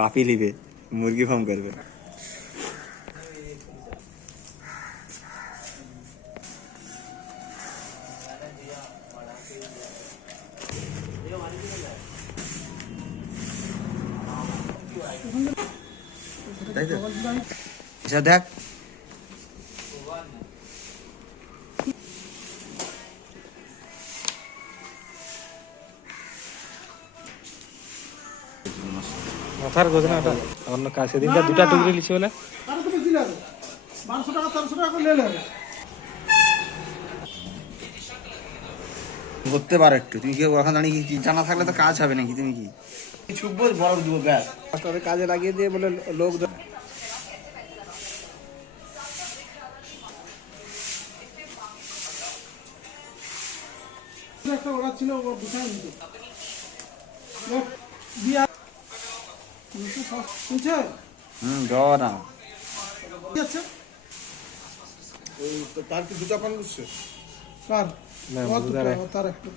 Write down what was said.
পাপি লিবে, মুরগি ফার্ম করবে। তাই তো এসব দেখ, মাথার গোজনাটা অন্য কাজ সেদিনটা দুটা টুকরি লিছি বলে করতে পারো একটু। তুমি কি ওখানে দাঁড়িয়ে কি জানা থাকলে তো কাজ হবে নাকি? তুমি কি ছুকবো, বরফ দিব, ব্যাস তাদের কাজে লাগিয়ে দিয়ে বলে লোক একটা ওরা ছিল, ও বিশাল শুনছে যাও না। আচ্ছা তার কি দুটা পান করছে? কার না, তার একটা